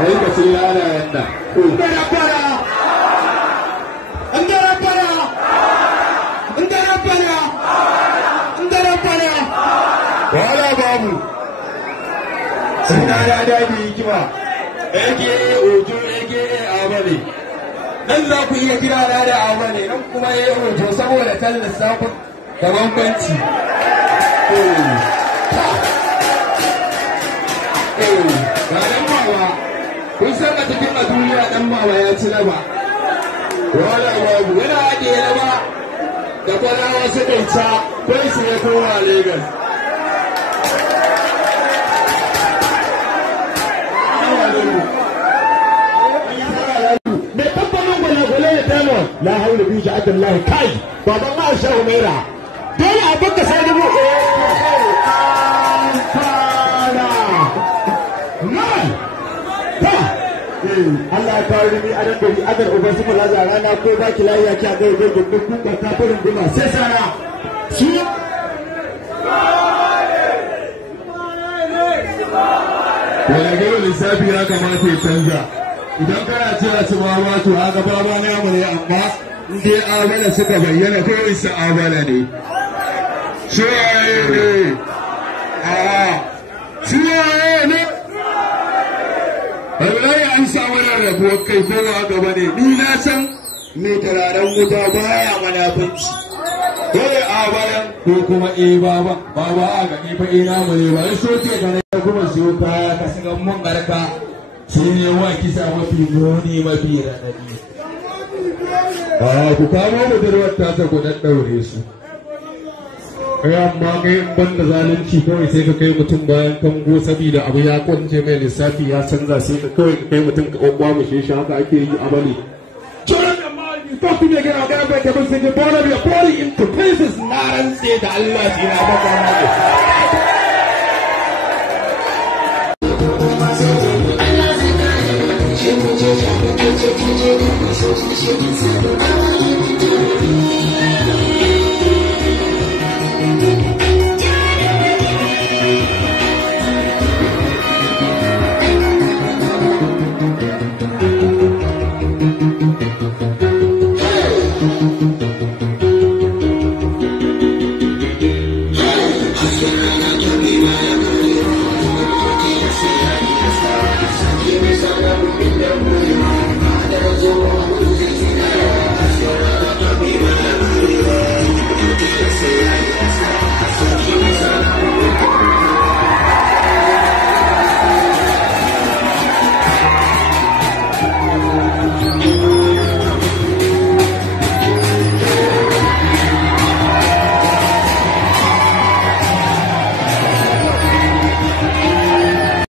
kai ka sai yana yanda wala babu suna da dadi hikima ake ojo ake abale nan za ku iya kira na da abale nan kuma ya ojo saboda kan lissafin da bambanci ga dan mawa kun san a cikin a duniya dan mawa ya ci raba wala babu yana ajiye raba da kwanawa su ɗauka kai su ya kowa Legas. Mai kamfanin gwale-gwale da Diamond la haula bi sha'atin lahi kai baban ma sha Umaira dole a baka sai dubu Allah ya kawo ni a nan gari adar uban su malaza rana ko ba ki lafiya ki a gari gari duk kuka ta furin guma sai sana su wala gero lissafi ya kamata ya canza idan kana cewa su ba to haka baba na mu ne amma in dai abala suka bayyana kawai su abala ne su ne su ne wallahi an samu rabuwar kai ko ba gaba ne ni na san mai tararen wuta baya manafinci dole a bayan ko kuma baba a gani fa ina mu ne ba so ke gane kuma siyo kaya ka shiga mun garka shi ne wa kisa mafi muni mafi radadi ku kamo budurwar ta ku daddaure su amma kai in banda zalunci kawai sai ka kai mutum bayan kango saboda abu ya kwance mai lissafi ya canza sai ka kawai ka kai mutum ka kwakwa mu shi haka ake yi a bane talk to me again, I'm going to make a mistake. You're born of your body into places. Not and say that Allah is in our body.